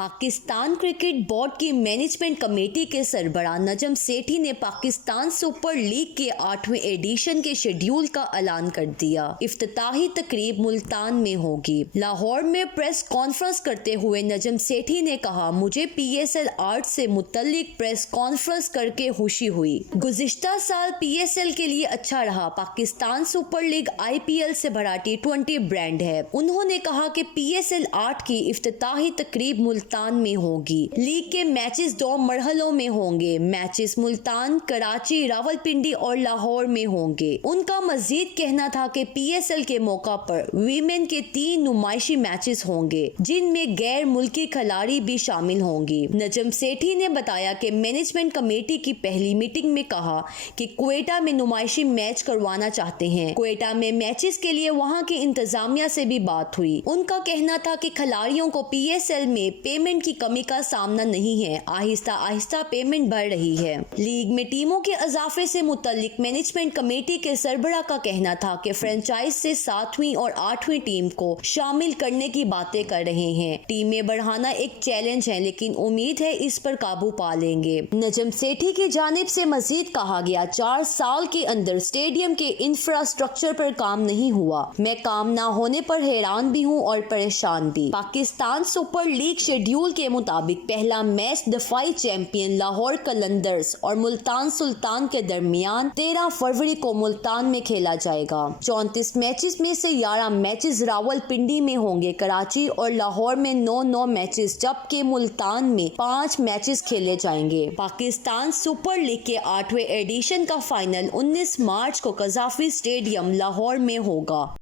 Pakistan cricket board की management committee के सरबराह नजम सेठी ने पाकिस्तान सुपर लीग के 8वें एडिशन के शेड्यूल का ऐलान कर दिया। इफ्तिताही तकरीब मुल्तान में होगी। लाहौर में प्रेस कॉन्फ्रेंस करते हुए नजम सेठी ने कहा, मुझे PSL 8 से मुतल्लिक प्रेस कॉन्फ्रेंस करके खुशी हुई। गुज़िश्ता साल PSL के लिए अच्छा रहा। पाकिस्तान सुपर लीग IPL से बड़ा T20 ब्रांड है। उन्होंने कहा कि PSL 8 की इफ्तिताही तकरीब मुल्तान में होगी। लीग के मैचेस 2 मरहलों में होंगे। मैचेस मुल्तान, कराची, रावलपिंडी और लाहौर में होंगे। उनका मजीद कहना था कि PSL के मौका पर वीमेन के 3 नुमाइशी मैचेस होंगे, जिनमें गैर मुल्की खिलाड़ी भी शामिल होंगी। नजम सेठी ने बताया कि मैनेजमेंट कमेटी की पहली मीटिंग में कहा कि क्वेटा में नुमाइशी मैच करवाना चाहते हैं। क्वेटा में मैचेस के लिए वहां की इंतजामिया से भी बात हुई। उनका कहना था कि खिलाड़ियों को PSL में पेमेंट की कमी का सामना नहीं है। आहिस्ता आहिस्ता पेमेंट बढ़ रही है। लीग में टीमों के इजाफे से मुतल्लिक मैनेजमेंट कमेटी के सरबराह का कहना था कि फ्रेंचाइज से 7वीं और 8वीं टीम को शामिल करने की बातें कर रहे हैं। टीमें बढ़ाना एक चैलेंज है, लेकिन उम्मीद है इस पर काबू पा लेंगे। नजम सेठी की जानिब से मजीद कहा गया, 4 साल के अंदर स्टेडियम के इंफ्रास्ट्रक्चर पर काम नहीं हुआ। मैं काम ना होने पर हैरान भी हूँ और परेशान भी। पाकिस्तान सुपर लीग शेड्यूल के मुताबिक पहला मैच दफाई चैंपियन लाहौर कलंदर्स और मुल्तान सुल्तान के दरमियान 13 फरवरी को मुल्तान में खेला जाएगा। 34 मैचेस में से 11 मैचेस रावलपिंडी में होंगे। कराची और लाहौर में 9-9 मैचेस, जबकि मुल्तान में 5 मैचेस खेले जाएंगे। पाकिस्तान सुपर लीग के 8वें एडिशन का फाइनल 19 मार्च को कज़ाफी स्टेडियम लाहौर में होगा।